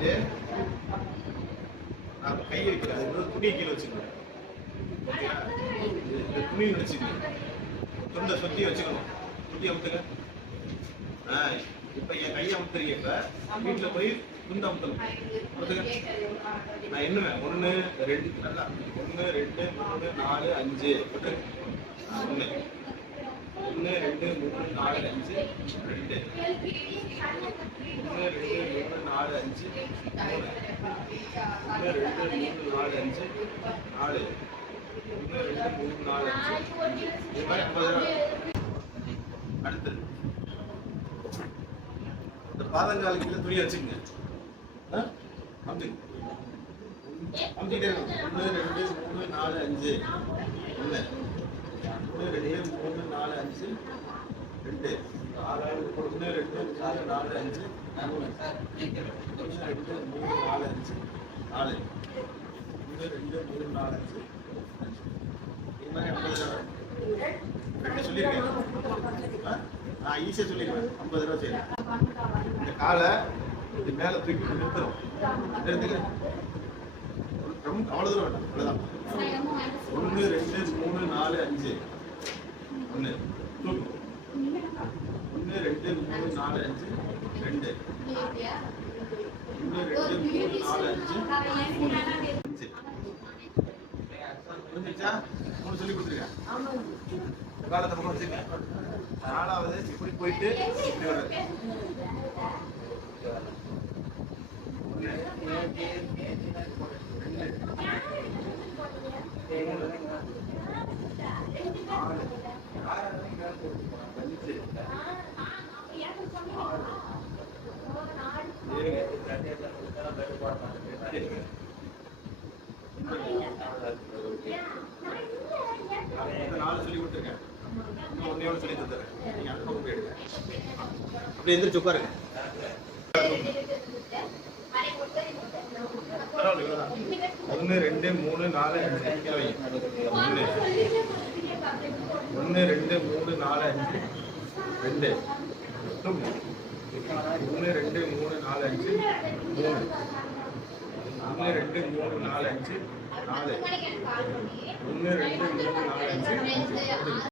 வச்சுட்டு நான் கை வைக்கிறேன். அது துணியை கீழே வச்சுக்கணும். ஓகேங்களா? இந்த துணி வச்சுக்கணும். துண்டை சுற்றி வச்சுக்கணும். சுற்றி அமுத்துங்க. இப்போ என் கையை அமுத்துறீங்க. இப்போ வீட்டில் போய் துண்டு அமுத்தணும். அமுத்துங்க. நான் எண்ணுவேன். 1 2 நல்லா 1 2 3 4 5 போட்டு 1 1 2 3 4 5 2 1 2 3 4 5 3 1 2 3 4 5 4 1 2 3 4 5 இது மாதிரி 50. அடுத்தது இந்த பாதங்காலுக்கு கீழே துணியை வச்சுக்கங்க. அமுத்துங்க. அமுத்திட்டே இருக்கணும். 1 2 3 4 5 1 1 2 3 4 5 2 1 2 3 4 5 3 1 2 3 4 5 4 1 2 3 4 5 இது மாதிரி 50 சொல்லியிருக்கேன். நான் ஈஸியாக சொல்லிடுவேன். 50 தடவை செய்யணும். இந்த காலை இது மேலே தூக்கி நிறுத்துறோம். நிறுத்துங்க. அவ்வளோ தூரம் வேண்டாம். அவ்வளோதான். 1 2 3 4 5 1 தூக்கு. 1 2 3 4 5 2 1 2 3 4 5 புரிஞ்சிச்சா? 3 சொல்லி கொடுத்துருக்கேன். காலத்தை பக்கம் வச்சுருக்கேன். 4வது இப்படி போயிட்டு இப்படி வர்றது. சொல்லி கொடுத்துருக்கேன். ஒன்னே சொல்லி தந்துடுறேன். நீங்க அந்த பக்கம் போயிடுங்க. அப்படி எந்திரிச்சு உட்காருங்க. 1 2 3 4 5 கீழே வைங்க. 1 1 2 3 4 5 2 1 2 3 4 5 3 1 2 3 4 5 4 1 2 3 4 5 5